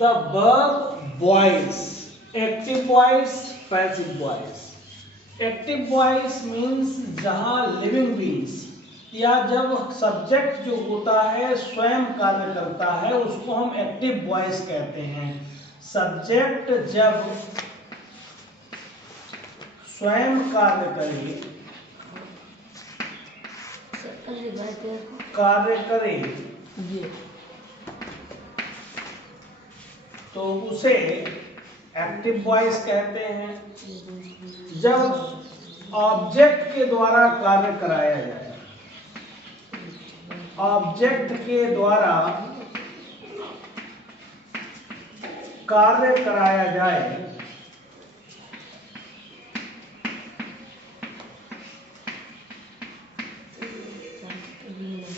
The verb voice, active voice, passive voice. Active voice means जहाँ living beings या जब subject जो होता है स्वयं कार्य करता है उसको हम एक्टिव वॉइस कहते हैं। सब्जेक्ट जब स्वयं कार्य करे तो उसे एक्टिव वॉइस कहते हैं। जब ऑब्जेक्ट के द्वारा कार्य कराया जाए, ऑब्जेक्ट के द्वारा कार्य कराया जाए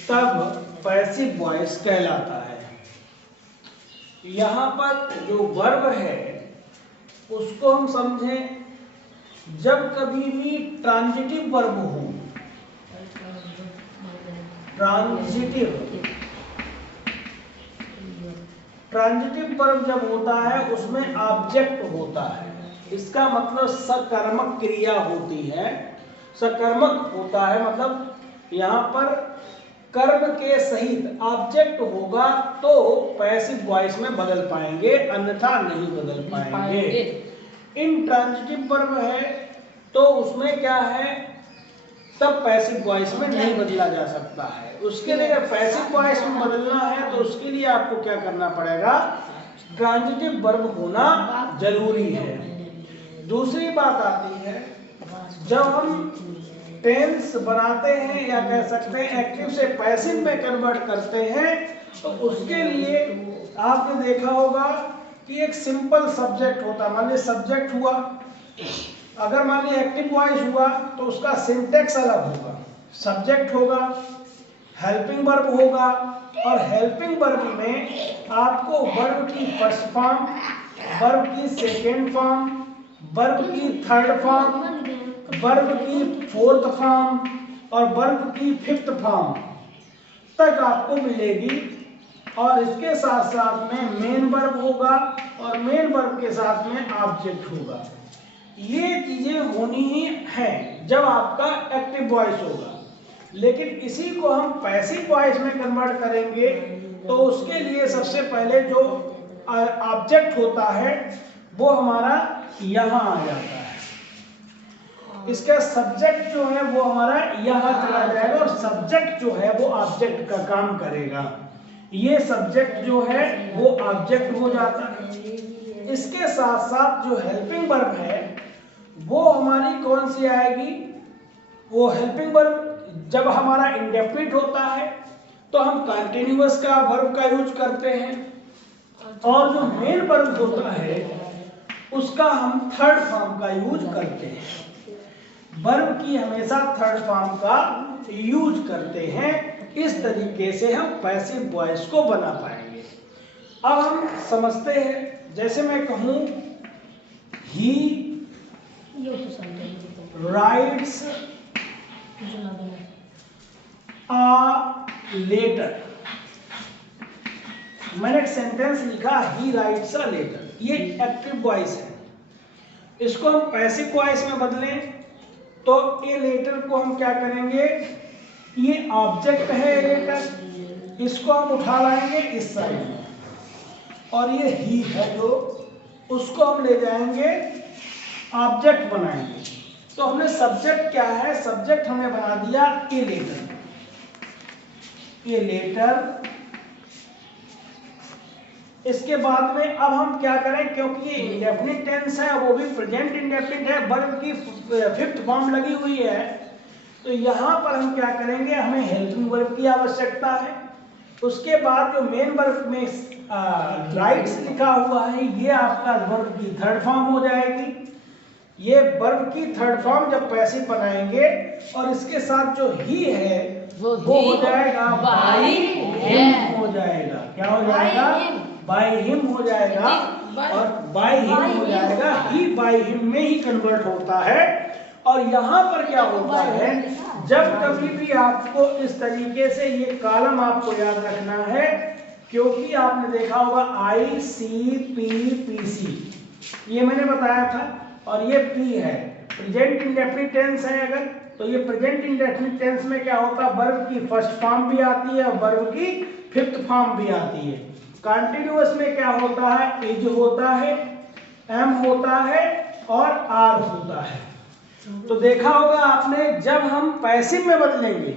तब पैसिव वॉइस कहलाता है। यहाँ पर जो वर्ब है उसको हम समझें, जब कभी भी ट्रांजिटिव वर्ब हो, ट्रांजिटिव वर्ब जब होता है उसमें ऑब्जेक्ट होता है, इसका मतलब सकर्मक क्रिया होती है, सकर्मक होता है, मतलब यहाँ पर कर्म के सहित ऑब्जेक्ट होगा तो पैसिव वॉइस में बदल पाएंगे, अन्यथा नहीं बदल पाएंगे। इंट्रांजिटिव वर्ब है तो उसमें क्या है, तब पैसिव वॉइस में नहीं बदला जा सकता है। उसके लिए पैसिव वॉइस में बदलना है तो उसके लिए आपको क्या करना पड़ेगा, ट्रांजिटिव वर्ब होना जरूरी है। दूसरी बात आती है, जब हम टेंस बनाते हैं या कह सकते हैं एक्टिव से पैसिव में कन्वर्ट करते हैं तो उसके लिए आपने देखा होगा कि एक सिंपल सब्जेक्ट होता है। मान लीजिए सब्जेक्ट हुआ, अगर मान लीजिए एक्टिव वॉइस हुआ तो उसका सिंटेक्स अलग होगा। सब्जेक्ट होगा, हेल्पिंग वर्ब होगा, और हेल्पिंग वर्ब में आपको वर्ब की फर्स्ट फॉर्म, वर्ब की सेकेंड फॉर्म, वर्ब की थर्ड फॉर्म, वर्ब की फोर्थ फॉर्म और वर्ब की फिफ्थ फॉर्म तक आपको मिलेगी। और इसके साथ साथ में मेन वर्ब होगा और मेन वर्ब के साथ में ऑब्जेक्ट होगा। ये चीजें होनी ही है जब आपका एक्टिव वॉइस होगा। लेकिन इसी को हम पैसिव वॉइस में कन्वर्ट करेंगे तो उसके लिए सबसे पहले जो ऑब्जेक्ट होता है वो हमारा यहाँ आ जाता है। इसका सब्जेक्ट जो है वो हमारा यहाँ चला जाएगा और सब्जेक्ट जो है वो ऑब्जेक्ट का काम करेगा। ये सब्जेक्ट जो है वो ऑब्जेक्ट हो जाता है। इसके साथ साथ जो हेल्पिंग वर्ब है वो हमारी कौन सी आएगी, वो हेल्पिंग वर्ब जब हमारा इंडेफिनिट होता है तो हम कंटिन्यूअस का वर्ब का यूज करते हैं, और जो मेन वर्ब होता है उसका हम थर्ड फॉर्म का यूज करते हैं। वर्ब की हमेशा थर्ड फॉर्म का यूज करते हैं। इस तरीके से हम पैसिव वॉइस को बना पाएंगे। अब हम समझते हैं, जैसे मैं कहूं ही राइट्स आ लेटर, मैंने एक सेंटेंस लिखा ही राइट्स अ लेटर, ये एक्टिव वॉइस है। इसको हम पैसिव वॉइस में बदलें तो ए लेटर को हम क्या करेंगे, ये ऑब्जेक्ट है लेटर, इसको हम उठा लाएंगे इस साइड में, और ये ही है जो उसको हम ले जाएंगे ऑब्जेक्ट बनाएंगे। तो हमने सब्जेक्ट क्या है, सब्जेक्ट हमने बना दिया ए लेटर, ए लेटर। इसके बाद में अब हम क्या करें, क्योंकि ये इंडेफिनिट टेंस है, वो भी प्रेजेंट इंडेफिनिट है, वर्ब की फिफ्थ फॉर्म लगी हुई है, तो यहाँ पर हम क्या करेंगे, हमें हेल्पिंग वर्ब की आवश्यकता है। उसके बाद जो मेन वर्ब में राइट्स लिखा हुआ है, ये आपका वर्ब की थर्ड फॉर्म हो जाएगी। ये वर्ब की थर्ड फॉर्म जब पैसिव बनाएंगे, और इसके साथ जो ही है वो हो जाएगा बाय हिम हो जाएगा। क्या हो जाएगा, बाय हिम हो जाएगा, और बाय हिम हो जाएगा, ही बाय हिम में ही कन्वर्ट होता है। और यहाँ पर क्या होता है, जब कभी भी आपको इस तरीके से ये कॉलम आपको याद रखना है क्योंकि आपने देखा होगा ICPPC ये मैंने बताया था, और ये P है प्रेजेंट इंडेफिनिट टेंस है। अगर तो ये प्रेजेंट इंडेफिनिट टेंस में क्या होता है, वर्ब की फर्स्ट फॉर्म भी आती है और वर्ब की फिफ्थ फॉर्म भी आती है। कंटिन्यूअस में क्या होता है, इज होता है, एम होता है और आर होता है। तो देखा होगा आपने, जब हम पैसिव में बदलेंगे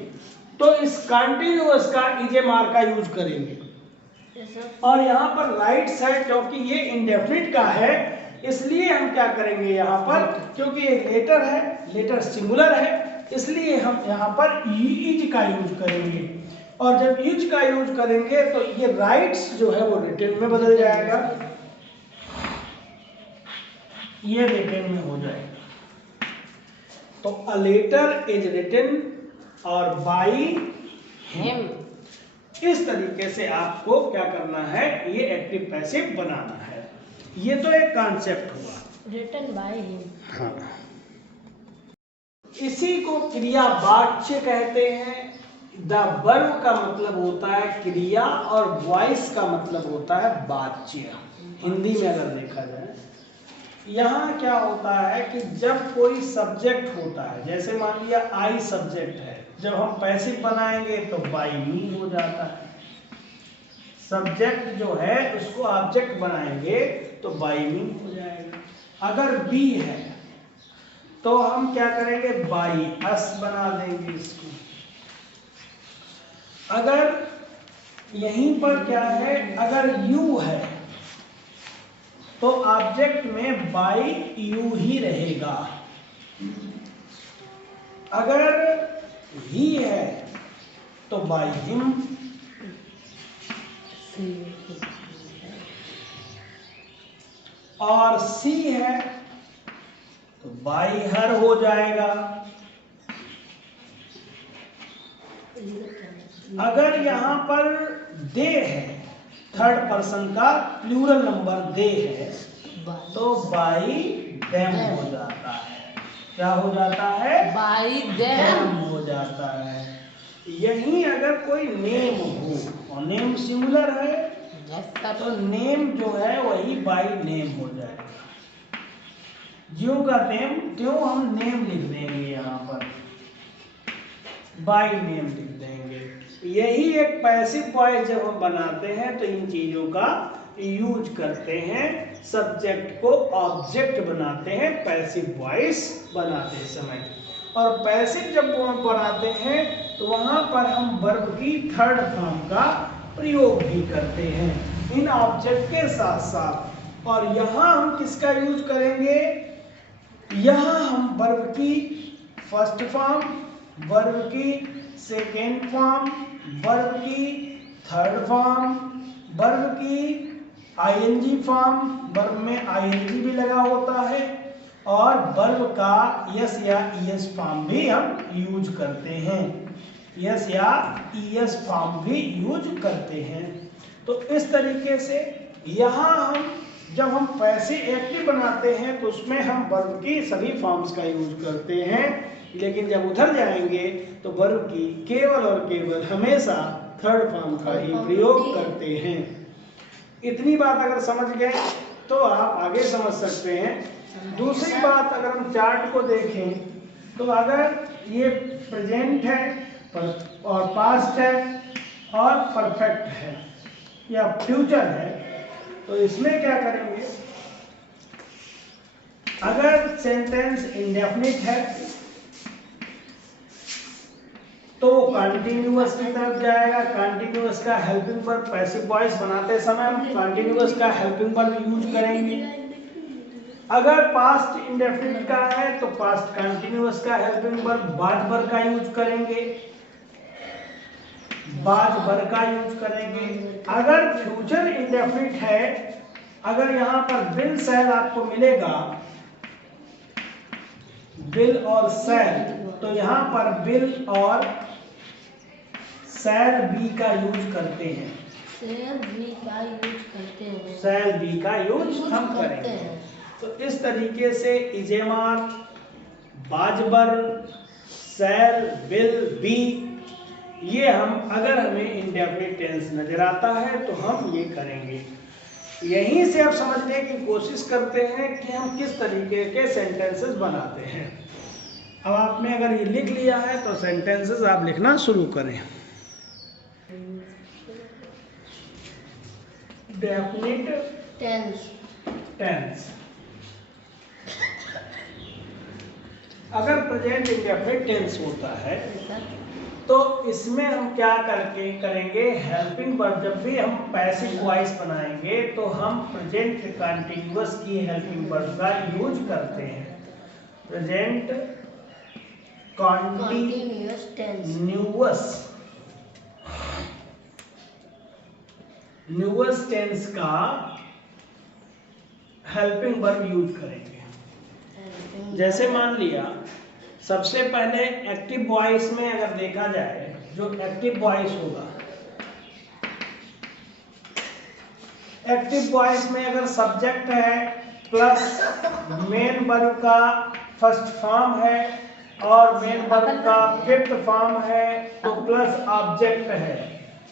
तो इस कंटिन्यूअस का इजेमार का यूज करेंगे, और यहाँ पर राइट साइड क्योंकि ये इंडेफिनिट का है इसलिए हम क्या करेंगे यहाँ पर, क्योंकि ये लेटर है, लेटर सिंगुलर है, इसलिए हम यहाँ पर इज का यूज करेंगे। और जब इज का यूज करेंगे तो ये राइट्स जो है वो रिटन में बदल जाएगा, ये रिटन में हो जाएगा। तो अ लेटर इज रिटन और बाय हिम, इस तरीके से आपको क्या करना है, ये एक्टिव पैसिव बनाना है। ये तो एक कॉन्सेप्ट हुआ, रिटन बाय हिम। हाँ। इसी को क्रियावाच्य कहते हैं। द वर्ब का मतलब होता है क्रिया और वॉइस का मतलब होता है वाच्य, हिंदी में अगर देखा जाए। यहाँ क्या होता है कि जब कोई सब्जेक्ट होता है, जैसे मान लिया आई सब्जेक्ट है, जब हम पैसिव बनाएंगे तो बाय मी हो जाता है। सब्जेक्ट जो है उसको ऑब्जेक्ट बनाएंगे तो बाय मी हो जाएगा। अगर बी है तो हम क्या करेंगे, बाय अस बना देंगे इसको। अगर यहीं पर क्या है, अगर यू है तो ऑब्जेक्ट में बाय यू ही रहेगा। अगर ही है तो बाय हिम, और सी है तो बाय हर हो जाएगा। अगर यहां पर दे है, थर्ड पर्सन का प्लूरल नंबर दे है, तो बाय देम हो जाता है। क्या हो जाता है, बाय देम हो जाता है। यही अगर कोई नेम हो, और नेम सिंगुलर है तो नेम जो है वही बाय नेम हो जाएगा। ज्यों का नेम त्यों हम नेम लिख देंगे, यहाँ पर बाय नेम लिख देंगे। यही एक पैसिव वॉइस जब हम बनाते हैं तो इन चीजों का यूज करते हैं, सब्जेक्ट को ऑब्जेक्ट बनाते हैं पैसिव वॉइस बनाते समय। और पैसिव जब हम बनाते हैं तो वहां पर हम वर्ब की थर्ड फॉर्म का प्रयोग भी करते हैं इन ऑब्जेक्ट के साथ साथ। और यहाँ हम किसका यूज करेंगे, यहाँ हम वर्ब की फर्स्ट फॉर्म, वर्ब की सेकेंड फॉर्म, वर्ब की थर्ड फॉर्म, वर्ब की आईएनजी फॉर्म, वर्ब में आईएनजी भी लगा होता है, और वर्ब का यस या ईएस फॉर्म भी हम यूज करते हैं, यस या ईएस फॉर्म भी यूज करते हैं। तो इस तरीके से यहाँ हम जब हम पैसे एक्टिव बनाते हैं तो उसमें हम वर्ब की सभी फॉर्म्स का यूज करते हैं, लेकिन जब उधर जाएंगे तो वर्ब की केवल और केवल हमेशा थर्ड फॉर्म का ही प्रयोग करते हैं। इतनी बात अगर समझ गए तो आप आगे समझ सकते हैं। दूसरी बात, अगर हम चार्ट को देखें तो अगर ये प्रेजेंट है और पास्ट है और परफेक्ट है या फ्यूचर है, तो इसमें क्या करेंगे, अगर सेंटेंस इंडेफिनिट है तो कंटिन्यूअस की तरफ जाएगा। कंटिन्यूअस का हेल्पिंग वर्ब पैसिव वॉइस बनाते समय हम कंटिन्यूअस का हेल्पिंग वर्ब यूज करेंगे। अगर पास्ट इंडेफिनिट का है तो पास्ट कंटिन्यूअस का हेल्पिंग वर्ब बाज बर का यूज करेंगे, बाज बर का यूज करेंगे। अगर फ्यूचर इंडेफिनिट है, अगर यहाँ पर बिल सेल आपको मिलेगा, बिल और सेल, तो यहाँ पर बिल और सेल बी का यूज करते हैं, सेल बी का यूज करते हैं, सेल बी का यूज हम करेंगे। तो इस तरीके से इजेमार, बाजबर, सेल, बिल, बी, ये हम अगर हमें इंडेफिनिट टेंस नजर आता है तो हम ये करेंगे। यहीं से आप समझने की कोशिश करते हैं कि हम किस तरीके के सेंटेंसेस बनाते हैं। अब आपने अगर ये लिख लिया है तो सेंटेंसेस आप लिखना शुरू करें। Definite tense. टेंस। अगर प्रेजेंट इंडेफिनिट टेंस होता है तो इसमें हम क्या करेंगे, हेल्पिंग वर्ब। जब भी हम पैसिव वॉइस बनाएंगे तो हम प्रेजेंट कंटीन्यूअस की हेल्पिंग वर्ब का यूज करते हैं। Present continuous tense. न्यूअस टेंस का हेल्पिंग वर्ब यूज करेंगे। जैसे मान लिया सबसे पहले एक्टिव वॉइस में अगर देखा जाए, जो एक्टिव वॉइस होगा, एक्टिव वॉइस में अगर सब्जेक्ट है प्लस मेन वर्ब का फर्स्ट फॉर्म है और मेन वर्ब का फिफ्थ फॉर्म है तो प्लस ऑब्जेक्ट है,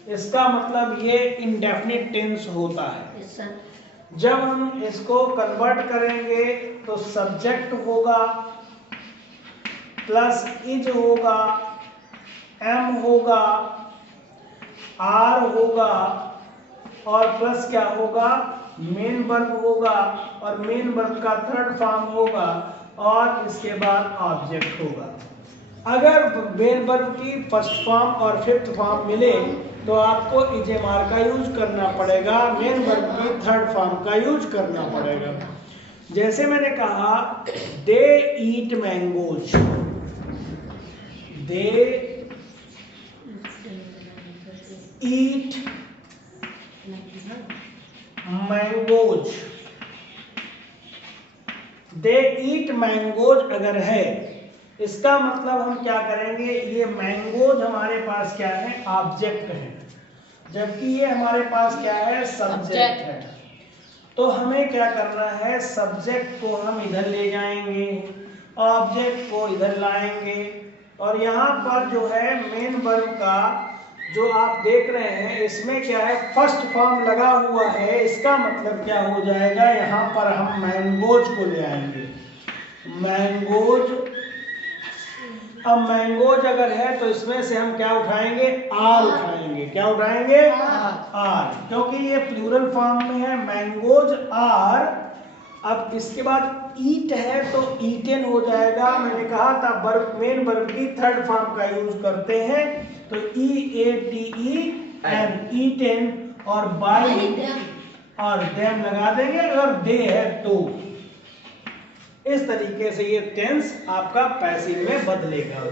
इसका मतलब ये इंडेफिनिट टेंस होता है। जब हम इसको कन्वर्ट करेंगे तो सब्जेक्ट होगा प्लस इज होगा, एम होगा, आर होगा और प्लस क्या होगा, मेन वर्ब होगा और मेन वर्ब का थर्ड फॉर्म होगा और इसके बाद ऑब्जेक्ट होगा। अगर मेन वर्ब की फर्स्ट फॉर्म और फिफ्थ फॉर्म मिले तो आपको इजेमार का यूज करना पड़ेगा, मेन वर्ब की थर्ड फॉर्म का यूज करना पड़ेगा। जैसे मैंने कहा दे ईट मैंगोज, दे ईट मैंगोज। दे ईट मैंगोज अगर है, इसका मतलब हम क्या करेंगे, ये मैंगोज हमारे पास क्या है, ऑब्जेक्ट है, जबकि ये हमारे पास क्या है, सब्जेक्ट है। तो हमें क्या करना है, सब्जेक्ट को हम इधर ले जाएंगे, ऑब्जेक्ट को इधर लाएंगे और यहाँ पर जो है मेन वर्ब का जो आप देख रहे हैं इसमें क्या है, फर्स्ट फॉर्म लगा हुआ है, इसका मतलब क्या हो जाएगा, यहाँ पर हम मैंगोज को ले आएंगे, मैंगोज। अब मैंगोज अगर है तो इसमें से हम क्या उठाएंगे, आर उठाएंगे। क्या उठाएंगे, आर, क्योंकि ये प्लूरल फॉर्म में है, मैंगोज आर। अब इसके बाद ईट है तो ईटेन हो जाएगा। मैंने कहा था वर्ब, मेन वर्ब की थर्ड फॉर्म का यूज करते हैं तो EATEN, ईटेन और बाई और देम लगा देंगे अगर दे है तो। इस तरीके से ये टेंस आपका पैसिव में बदलेगा।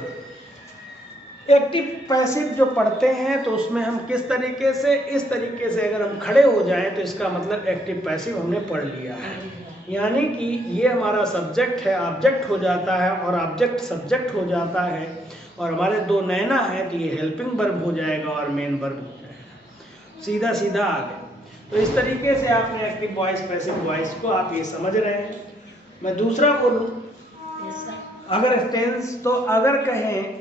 एक्टिव पैसिव जो पढ़ते हैं तो उसमें हम किस तरीके से, इस तरीके से अगर हम खड़े हो जाएं तो इसका मतलब एक्टिव पैसिव हमने पढ़ लिया है, यानी कि ये हमारा सब्जेक्ट है, ऑब्जेक्ट हो जाता है और ऑब्जेक्ट सब्जेक्ट हो जाता है और हमारे दो नैना है तो ये हेल्पिंग वर्ब हो जाएगा और मेन वर्ब हो जाएगा, सीधा सीधा आगे। तो इस तरीके से आपने एक्टिव वॉइस पैसिव वॉइस को आप ये समझ रहे हैं। मैं दूसरा बोलूं, अगर टेंस, तो अगर कहें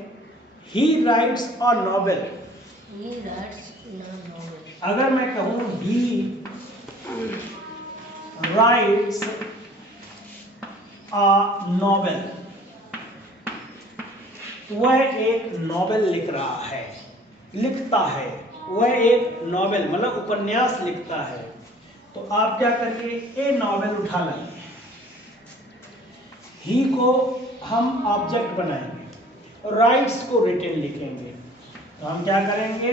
ही राइट्स अ नॉवेल, अगर मैं कहूं ही राइट्स अ नॉवेल, वह एक नॉवेल लिख रहा है, लिखता है, वह एक नॉवेल मतलब उपन्यास लिखता है, तो आप क्या करिए, ए नॉवेल उठा लाइए, ही को हम ऑब्जेक्ट बनाएंगे और राइट्स को रिटन लिखेंगे। तो हम क्या करेंगे,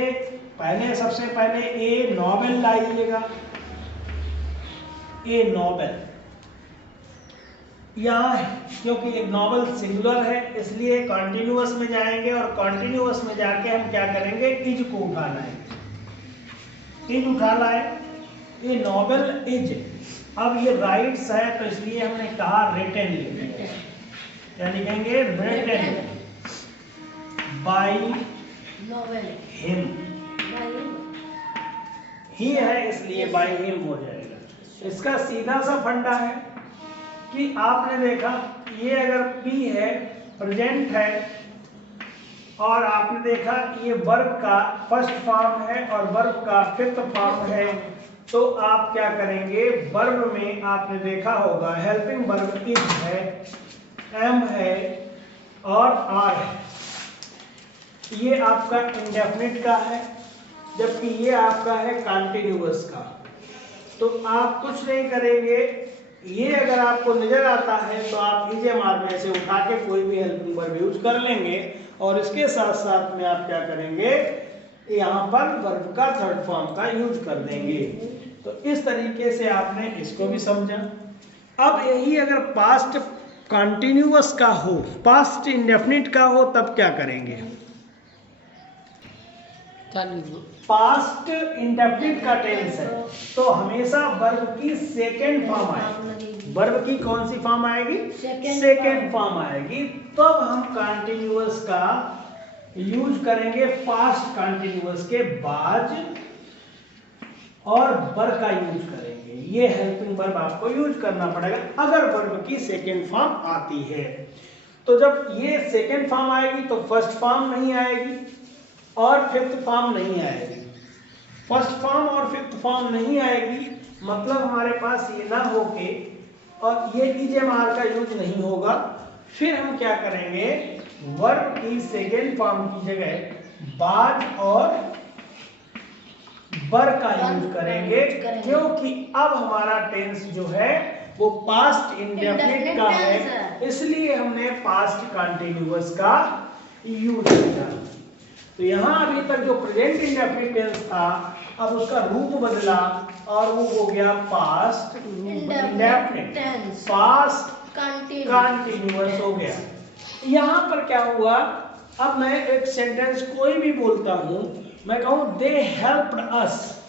पहले सबसे पहले ए नॉवेल लाइएगा, ए नॉवेल, यहाँ क्योंकि एक नॉवेल सिंगुलर है इसलिए कॉन्टिन्यूअस में जाएंगे और कॉन्टिन्यूअस में जाके हम क्या करेंगे, इज को उठा लाएंगे, इज उठा लाए, ए नॉवेल इज। अब ये राइट्स है तो इसलिए हमने कहा रिटन लिखेंगे, क्या लिखेंगे, रिटन बाय हिम, ही है इसलिए बाय हिम हो जाएगा। इसका सीधा सा फंडा है कि आपने देखा ये अगर पी है, प्रेजेंट है, और आपने देखा ये वर्ब का फर्स्ट फॉर्म है और वर्ब का फिफ्थ फॉर्म है। तो आप क्या करेंगे, वर्ब में आपने देखा होगा हेल्पिंग वर्ब इज है, एम है और आर है। ये आपका इंडेफिनिट का है, जबकि ये आपका है कॉन्टिन्यूअस का। तो आप कुछ नहीं करेंगे, ये अगर आपको नजर आता है तो आप EJMR में से उठा के कोई भी हेल्पिंग वर्ब यूज कर लेंगे और इसके साथ साथ में आप क्या करेंगे, यहाँ पर वर्ब का थर्ड फॉर्म का यूज कर देंगे। तो इस तरीके से आपने इसको भी समझा। अब यही अगर पास्ट कॉन्टिन्यूअस का हो, पास्ट इंडेफिनिट का हो, तब क्या करेंगे। पास्ट इंडेफिनिट का टेंस है तो हमेशा वर्ब की सेकेंड फॉर्म आएगी। वर्ब की कौन सी फॉर्म आएगी, सेकेंड फॉर्म आएगी। तब हम कॉन्टिन्यूअस का यूज करेंगे पास्ट कॉन्टिन्यूअस के बाद और वर्ब का यूज करेंगे। ये हेल्पिंग वर्ब आपको यूज करना पड़ेगा अगर वर्ब की सेकेंड फॉर्म आती है। तो जब ये सेकेंड फॉर्म आएगी तो फर्स्ट फॉर्म नहीं आएगी और फिफ्थ फॉर्म नहीं आएगी। फर्स्ट फॉर्म और फिफ्थ फॉर्म नहीं आएगी मतलब हमारे पास ये ना होके और ये EJMR का यूज नहीं होगा। फिर हम क्या करेंगे, वर्ब की सेकेंड फॉर्म की जगह बाद और वर का यूज करेंगे, क्योंकि अब हमारा टेंस जो है वो पास्ट इंडेफिनिट का है, इसलिए हमने पास्ट कॉन्टिन्यूअस का यूज किया। तो यहाँ अभी तक जो प्रेजेंट इंडेफिनिट टेंस था अब उसका रूप बदला और वो हो गया पास्ट इंडेफिनिट, पास्ट कंटीन्यूअस हो गया। यहाँ पर क्या हुआ, अब मैं एक सेंटेंस कोई भी बोलता हूँ, मैं कहूँ दे हेल्प्ड अस,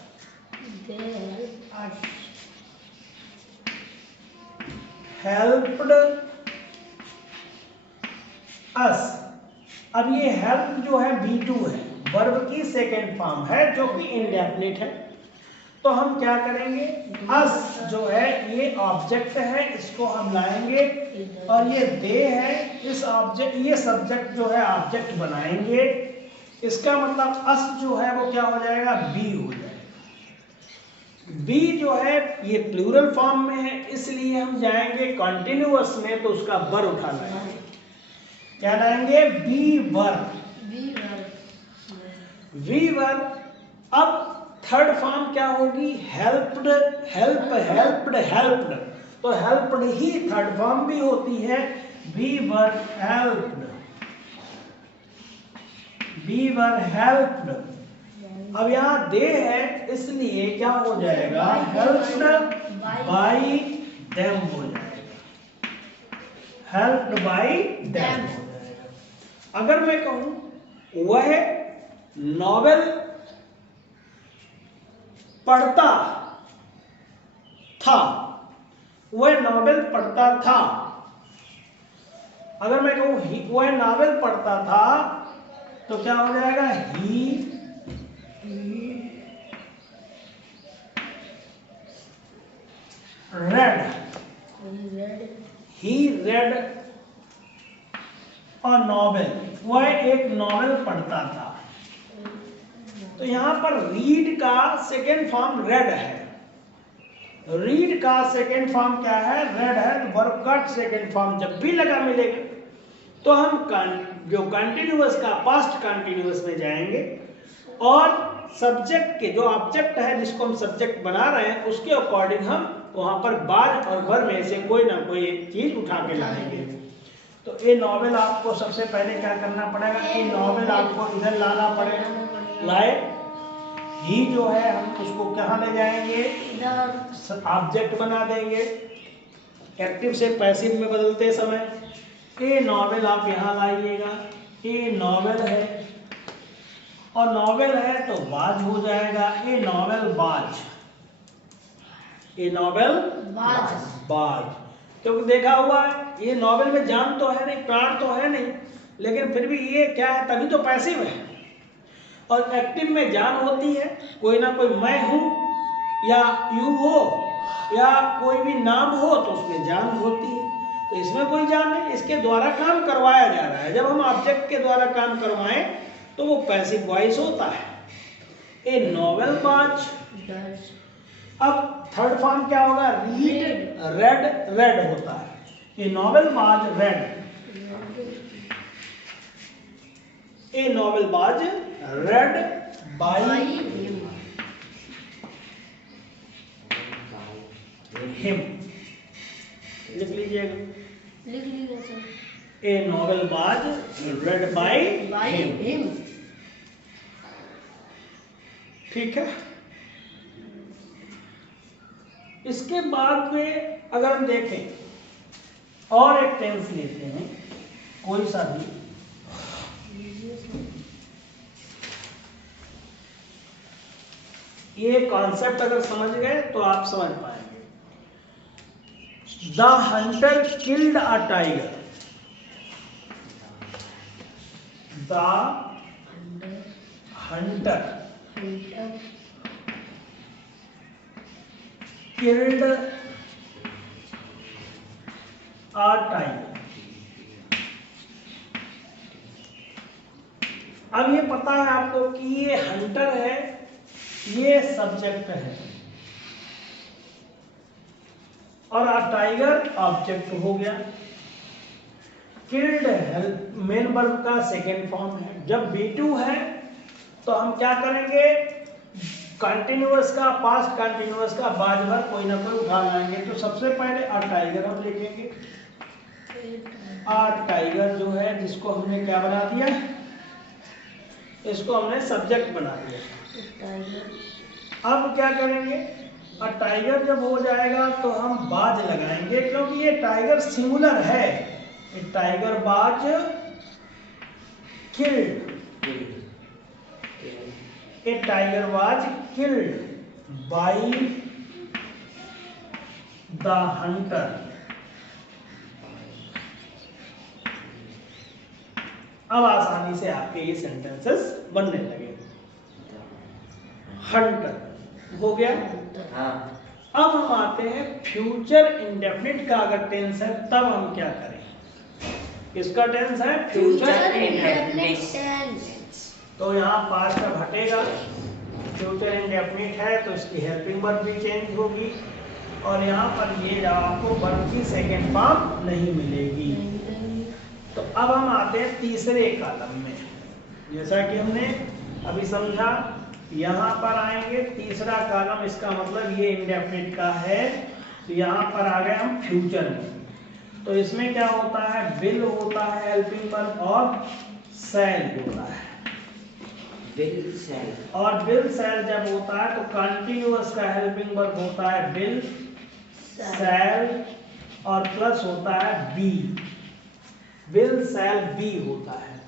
हेल्प्ड अस। अब ये हेल्प जो है B2 है, वर्ब की सेकेंड फॉर्म है जो कि इंडेफिनिट है। तो हम क्या करेंगे, अस जो है ये ऑब्जेक्ट है, इसको हम लाएंगे और ये दे है, इस ऑब्जेक्ट ये सब्जेक्ट जो है ऑब्जेक्ट बनाएंगे। इसका मतलब अस जो है वो क्या हो जाएगा, बी हो जाएगा। बी जो है ये प्लूरल फॉर्म में है, इसलिए हम जाएंगे कॉन्टिन्यूअस में तो उसका वर उठा लाएंगे। क्या लाएंगे, बी वर, वी वर। अब थर्ड फॉर्म क्या होगी, हेल्प्ड, हेल्प, हेल्प्ड, हेल्प्ड। तो हेल्प्ड ही थर्ड फॉर्म भी होती है, we were helped, we were helped. अब यहाँ दे है इसलिए क्या हो जाएगा, हेल्प्ड बाई देम हो जाएगा, हेल्प्ड बाई देम हो जाएगा। अगर मैं कहूं वह नॉवेल पढ़ता था, वह नॉवेल पढ़ता था। अगर मैं कहूं वह नॉवेल पढ़ता था तो क्या हो जाएगा, ही read, he read a novel, वह एक नॉवेल पढ़ता था। तो यहां पर रीड का सेकेंड फॉर्म रेड है, रीड का सेकेंड फॉर्म क्या है, रेड है। तो वर्ब का सेकेंड फॉर्म जब भी लगा मिलेगा तो हम जो कंटिन्यूअस का पास्ट कंटिन्यूअस में जाएंगे और सब्जेक्ट के जो ऑब्जेक्ट है जिसको हम सब्जेक्ट बना रहे हैं उसके अकॉर्डिंग हम वहां पर बाद और वर में से कोई ना कोई एक चीज उठा के लाएंगे। तो ये नॉवेल आपको सबसे पहले क्या करना पड़ेगा, ये नॉवेल आपको इधर लाना पड़ेगा, लाए। ही जो है हम उसको कहाँ ले जाएंगे, ऑब्जेक्ट बना देंगे एक्टिव से पैसिव में बदलते समय। ये नॉवेल आप यहाँ लाइएगा, ये नॉवेल है और नॉवेल है तो बाज हो जाएगा, ये नॉवेल बाज, ये नॉवेल बाज। क्योंकि देखा हुआ है ये नॉवेल में जान तो है नहीं, प्राण तो है नहीं, लेकिन फिर भी ये क्या है, तभी तो पैसिव है। और एक्टिव में जान होती है, कोई ना कोई मैं हूं या यू हो या कोई भी नाम हो तो उसमें जान होती है। तो इसमें कोई जान नहीं, इसके द्वारा काम करवाया जा रहा है। जब हम ऑब्जेक्ट के द्वारा काम करवाएं तो वो पैसिव वॉइस होता है। A novel was. does, अब थर्ड फॉर्म क्या होगा? रीड, रेड, रेड होता है। A novel was read, a novel was read by by him, him. लिख लीजिएगा, लिख लीजिए sir, a novel was read by by him. him, ठीक है। इसके बाद में अगर हम देखें और एक टेंस लेते हैं, कोई सा भी, लीजिए सर, ये कॉन्सेप्ट अगर समझ गए तो आप समझ पाएंगे। The Hunter killed a tiger, the under, Hunter hunter, killed a tiger. अब ये पता है आपको कि ये हंटर है, ये सब्जेक्ट है और अ टाइगर ऑब्जेक्ट हो गया। किल्ड मेन वर्ब का सेकेंड फॉर्म है। जब B2 है तो हम क्या करेंगे? कंटिन्यूअस का, पास्ट कंटिन्यूअस का बाज वर्ब कोई ना कोई उठा लाएंगे। तो सबसे पहले अ टाइगर हम लिखेंगे। अ टाइगर जो है, जिसको हमने क्या बना दिया? इसको हमने सब्जेक्ट बना दिया। tiger, अब क्या करेंगे? और टाइगर जब हो जाएगा तो हम बाज लगाएंगे, क्योंकि ये टाइगर सिंगुलर है। ये टाइगर बाज killed, A tiger was killed by the Hunter. अब आसानी से आपके ये सेंटेंसेस बनने लगे। हंटर हो गया। हाँ, अब हम आते हैं फ्यूचर इंडेफिनिट का अगर टेंस है तब हम क्या करें? किसका टेंस है? फ्यूचर indefinite tense, तो यहाँ पास्ट अब हटेगा। फ्यूचर इंडेफिनिट है तो इसकी हेल्पिंग वर्ब भी चेंज होगी और यहाँ पर ये आपको वर्ब की सेकेंड फॉर्म नहीं मिलेगी। तो अब हम आते हैं तीसरे कॉलम में। जैसा कि हमने अभी समझा, यहाँ पर आएंगे तीसरा कॉलम, इसका मतलब ये इंडेफिनिट का है। तो यहाँ पर आ गए हम फ्यूचर में। तो इसमें क्या होता है? विल होता है हेल्पिंग वर्ब और शैल होता है। विल शैल, और विल शैल जब होता है तो कंटिन्यूअस का हेल्पिंग वर्ब होता है विल शैल और प्लस होता है बी। विल शैल बी होता है।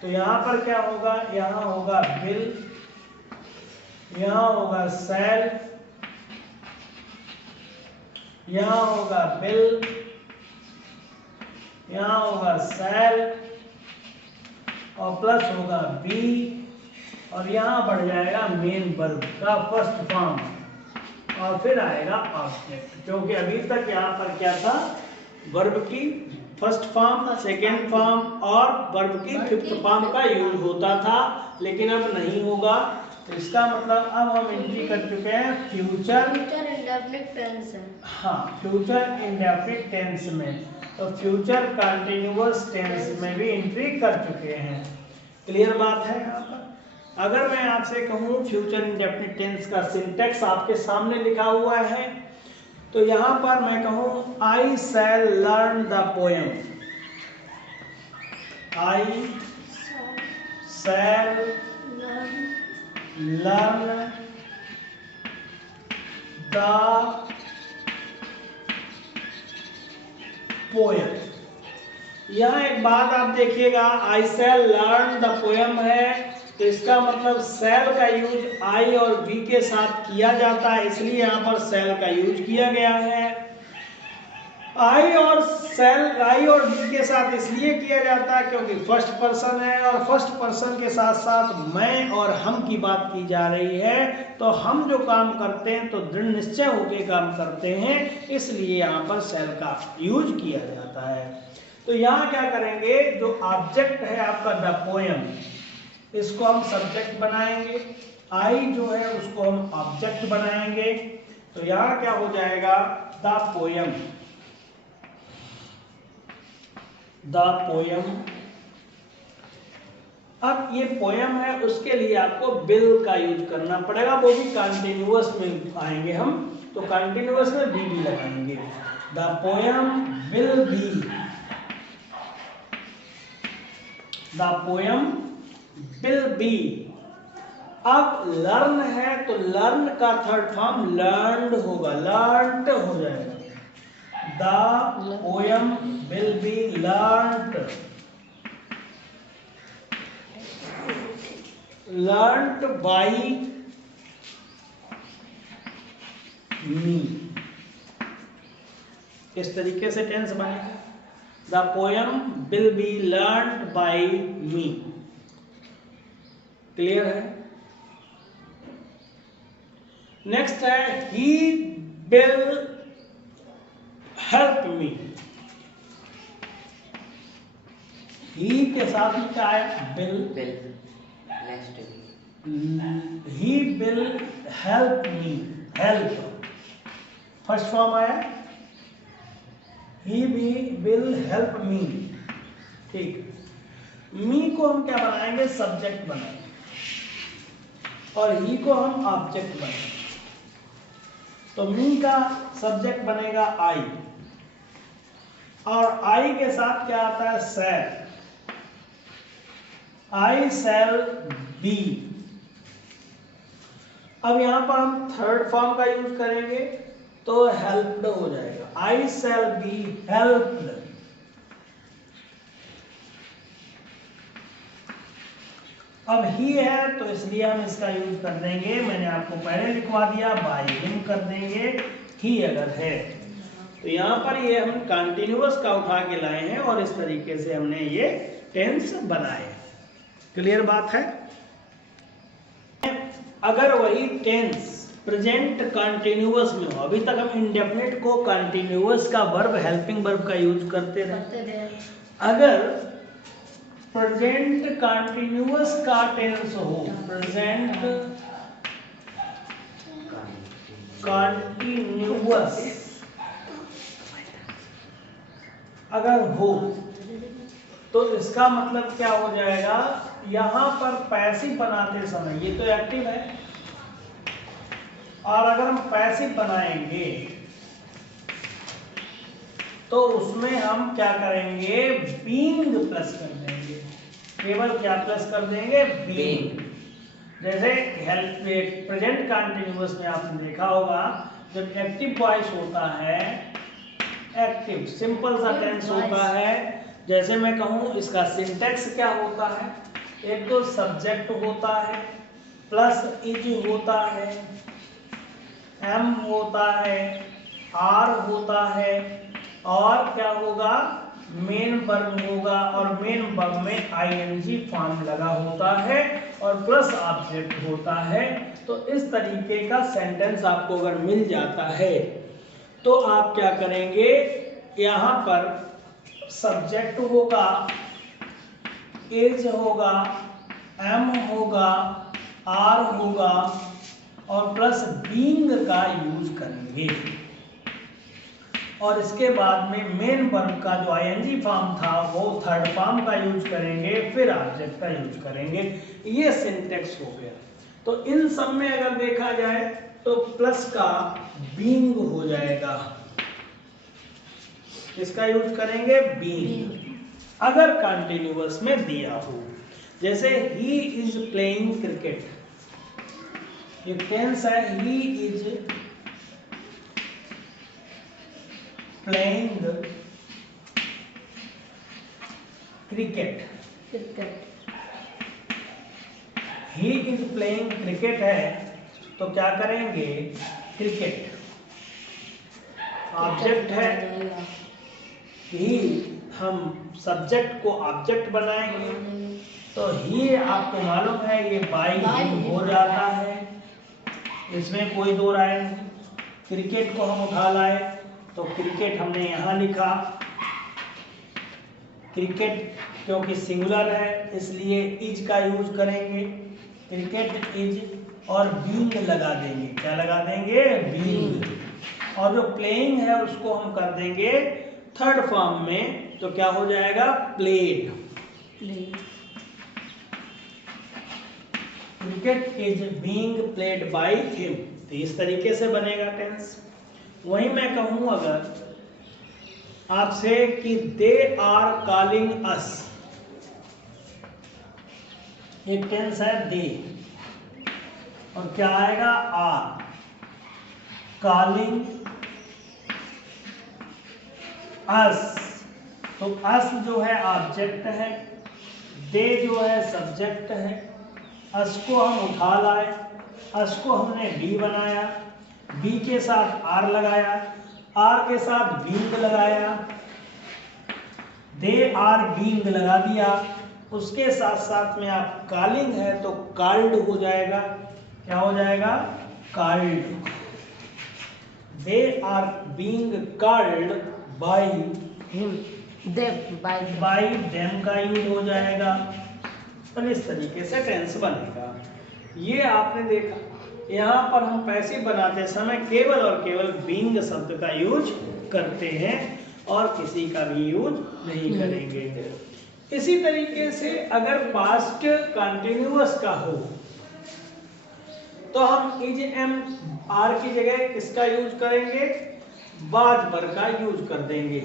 तो यहाँ पर क्या होगा? यहाँ होगा विल, यहाँ होगा शैल, यहाँ होगा विल, यहाँ होगा शैल और प्लस होगा बी और यहाँ बढ़ जाएगा मेन वर्ब का फर्स्ट फॉर्म और फिर आएगा ऑब्जेक्ट। क्योंकि अभी तक यहाँ पर क्या था? वर्ब की फर्स्ट फॉर्म, सेकेंड फॉर्म और वर्ब की फिफ्थ फॉर्म का यूज होता था, लेकिन अब नहीं होगा। तो इसका मतलब अब हम एंट्री कर चुके हैं फ्यूचर indefinite tense है। हाँ, फ्यूचर इंडेफिनिट टेंस में। तो फ्यूचर कंटिन्यूअस टेंस में भी एंट्री कर चुके हैं। क्लियर बात है यहाँ पर? अगर मैं आपसे कहूँ फ्यूचर इंडेफिनिट टेंस का सिंटेक्स आपके सामने लिखा हुआ है, तो यहाँ पर मैं कहूँ I shall learn the poem, I shall learn the poem. यहाँ एक बात आप देखिएगा, I shall learn the poem है तो इसका मतलब शैल का यूज आई और बी के साथ किया जाता है, इसलिए यहाँ पर शैल का यूज किया गया है। आई और सेल आई और बी के साथ इसलिए किया जाता है क्योंकि फर्स्ट पर्सन है और फर्स्ट पर्सन के साथ साथ मैं और हम की बात की जा रही है। तो हम जो काम करते हैं तो दृढ़ निश्चय होकर काम करते हैं, इसलिए यहाँ पर सेल का यूज किया जाता है। तो यहाँ क्या करेंगे, जो ऑब्जेक्ट है आपका द पोएम, इसको हम सब्जेक्ट बनाएंगे, आई जो है उसको हम ऑब्जेक्ट बनाएंगे। तो यहाँ क्या हो जाएगा, द पोएम, द पोएम। अब ये पोएम है, उसके लिए आपको बिल का यूज करना पड़ेगा, वो भी कंटिन्यूअस में आएंगे हम, तो कंटिन्यूअस में बी लगाएंगे। The poem will be, the poem will be. अब लर्न है तो लर्न का थर्ड फॉर्म लर्नड होगा, लर्नड हो जाएगा। The poem will be learned, learned by me. इस तरीके से टेंस बनेगा, the poem will be learned by me. Clear है? नेक्स्ट है ही विल हेल्प मी। ही के साथ में क्या है, will. He will help me, help first form आया, ही भी विल हेल्प मी। ठीक, मी को हम क्या बनाएंगे, सब्जेक्ट बनाएंगे, और ही को हम ऑब्जेक्ट बनाएंगे। तो मी का सब्जेक्ट बनेगा आई, और आई के साथ क्या आता है, सेल। आई सेल बी। अब यहां पर हम थर्ड फॉर्म का यूज करेंगे तो हेल्प्ड हो जाएगा, आई सेल बी हेल्प्ड। अब ही है तो इसलिए हम इसका यूज कर देंगे, मैंने आपको पहले लिखवा दिया, बाय हिम कर देंगे ही अगर है तो। यहाँ पर ये हम कंटिन्यूअस का उठा के लाए हैं और इस तरीके से हमने ये टेंस बनाए। क्लियर बात है? अगर वही टेंस प्रेजेंट कंटिन्यूअस में हो, अभी तक हम इंडेफिनिट को कंटिन्यूअस का वर्ब, हेल्पिंग वर्ब का यूज करते रहे, अगर प्रेजेंट कंटिन्यूअस का टेंस हो, प्रेजेंट कंटिन्यूअस अगर हो तो इसका मतलब क्या हो जाएगा, यहां पर पैसिव बनाते समय, ये तो एक्टिव है, और अगर हम पैसिव बनाएंगे तो उसमें हम क्या करेंगे, बीइंग प्लस कर देंगे। केवल क्या प्लस कर देंगे, बीइंग। जैसे हेल्प प्रेजेंट कंटिन्यूअस में आपने देखा होगा, जब एक्टिव वॉइस होता है, एक्टिव सिंपल सा टेंस होता है, जैसे मैं कहूं इसका सिंटेक्स क्या होता है, एक तो सब्जेक्ट होता है, प्लस इज होता है, एम होता है, आर होता है, और क्या होगा, मेन वर्ब होगा, और मेन वर्ब में आईएनजी फॉर्म लगा होता है, और प्लस ऑब्जेक्ट होता है। तो इस तरीके का सेंटेंस आपको अगर मिल जाता है तो आप क्या करेंगे, यहाँ पर सब्जेक्ट होगा, एज होगा, एम होगा, आर होगा, और प्लस बीइंग का यूज करेंगे, और इसके बाद में मेन वर्ब का जो आईएनजी फॉर्म था वो थर्ड फॉर्म का यूज करेंगे, फिर ऑब्जेक्ट का यूज करेंगे। ये सिंटेक्स हो गया। तो इन सब में अगर देखा जाए तो प्लस का बीइंग हो जाएगा, इसका यूज करेंगे बीइंग, अगर कंटिन्यूअस में दिया हो। जैसे ही इज प्लेइंग क्रिकेट, ये टेंस है, he is playing cricket, he is playing cricket है तो क्या करेंगे, क्रिकेट ऑब्जेक्ट है, ही हम सब्जेक्ट को ऑब्जेक्ट बनाएंगे। तो ही आपको मालूम है ये बाई हिम हो जाता है, इसमें कोई दो राय नहीं। क्रिकेट को हम उठा लाए तो क्रिकेट हमने यहाँ लिखा, क्रिकेट क्योंकि सिंगुलर है इसलिए इज का यूज करेंगे, क्रिकेट इज, और बीइंग लगा देंगे। क्या लगा देंगे? बीइंग। और जो प्लेइंग है उसको हम कर देंगे थर्ड फॉर्म में, तो क्या हो जाएगा? Played. Cricket is being played by him. तो इस तरीके से बनेगा टेंस। वही मैं कहूं अगर आपसे कि दे आर कॉलिंग अस, एक टेंस है दे, और क्या आएगा? आर। कॉलिंग अस, तो अस जो है ऑब्जेक्ट है, दे जो है सब्जेक्ट है। अस को हम उठा लाए, अस को हमने बी बनाया, बी के साथ आर लगाया, आर के साथ बीइंग लगाया, दे आर बीइंग लगा दिया। उसके साथ साथ में आप कॉलिंग है तो कॉल्ड हो जाएगा। क्या हो जाएगा? Called. They are being called by him, by them का यूज हो जाएगा। और इस तरीके से टेंस बनेगा। ये आपने देखा, यहाँ पर हम पैसिव बनाते समय केवल और केवल बीइंग शब्द का यूज करते हैं और किसी का भी यूज नहीं करेंगे। इसी तरीके से अगर पास्ट कंटिन्यूअस का हो तो हम इज एम आर की जगह किसका यूज करेंगे? बाज बर का यूज कर देंगे।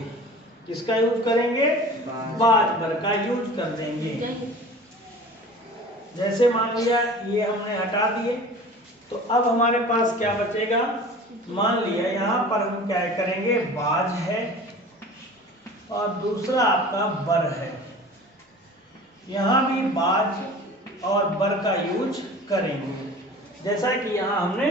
किसका यूज करेंगे? बाज बर का यूज कर देंगे। जैसे मान लिया ये हमने हटा दिए, तो अब हमारे पास क्या बचेगा? मान लिया यहाँ पर हम क्या करेंगे? बाज है और दूसरा आपका बर है। यहाँ भी बाज और बर का यूज करेंगे। जैसा कि यहाँ हमने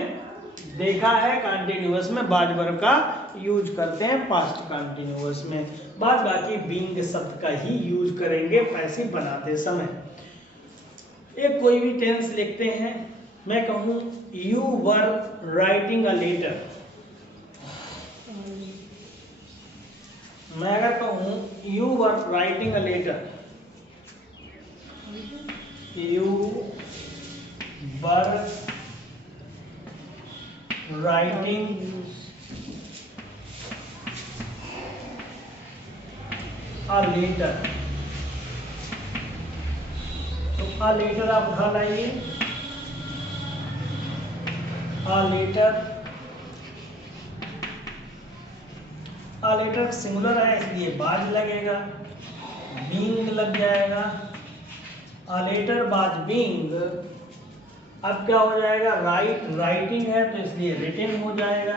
देखा है कंटिन्यूअस में बाज बर का यूज करते हैं, पास्ट कंटिन्यूअस में बाद बाकी बीइंग शब्द का ही यूज करेंगे पैसिव बनाते समय। एक कोई भी टेंस लिखते हैं, मैं कहूँ you were writing a letter, मैं अगर कहूँ you were writing a letter, you were writing a letter, तो अ लेटर आप उठा लाइए, अ लेटर सिंगुलर है इसलिए बाज लगेगा, बीइंग लग जाएगा, अ लेटर बाज बीइंग। अब क्या हो जाएगा? राइट, राइटिंग है तो इसलिए रिटन हो जाएगा,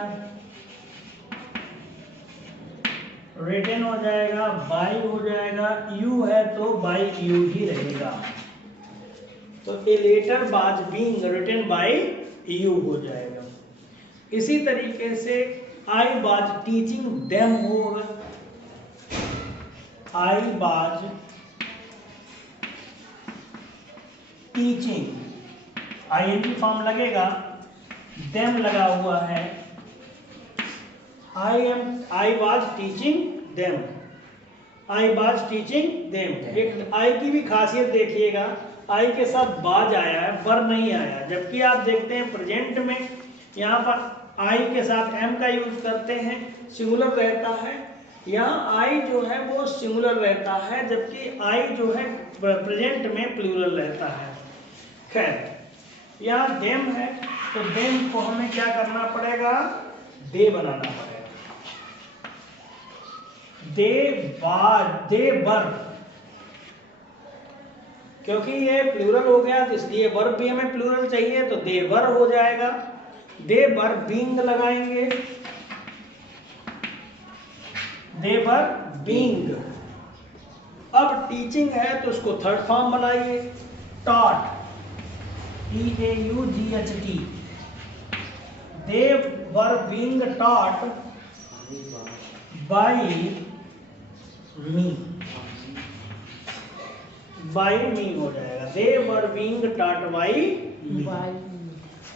रिटन हो जाएगा, बाई हो जाएगा, यू है तो बाई यू ही रहेगा। तो ए लेटर बाज बीइंग रिटन बाय यू हो जाएगा। इसी तरीके से आई बाज टीचिंग देम होगा, आई बाज टीचिंग, आईएनजी फॉर्म लगेगा, देम लगा हुआ है, I was teaching them, I was teaching them. एक आई की भी खासियत देखिएगा, आई के साथ बाज आया है, बर नहीं आया, जबकि आप देखते हैं प्रेजेंट में यहाँ पर आई के साथ एम का यूज करते हैं, सिंगुलर रहता है। यहाँ आई जो है वो सिंगुलर रहता है, जबकि आई जो है प्रेजेंट में प्लूरल रहता है। खैर यहाँ देम है तो देम को हमें क्या करना पड़ेगा? दे बनाना पड़ेगा। दे बर, क्योंकि ये प्लूरल हो गया तो इसलिए वर्ब भी हमें प्लूरल चाहिए, तो दे वर हो जाएगा। दे वर बीइंग लगाएंगे, दे वर बीइंग। अब टीचिंग है तो उसको थर्ड फॉर्म बनाइए, taught, TAUGHT। They were being taught by me, by me हो जाएगा। They were being taught by me.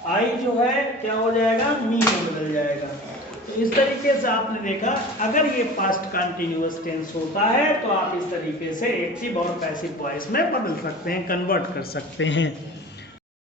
I जो है क्या हो जाएगा, मी में बदल जाएगा। तो इस तरीके से आपने देखा, अगर ये पास्ट कंटिन्यूअस टेंस होता है तो आप इस तरीके से एक्टिव और पैसिव वॉइस में बदल सकते हैं, कन्वर्ट कर सकते हैं।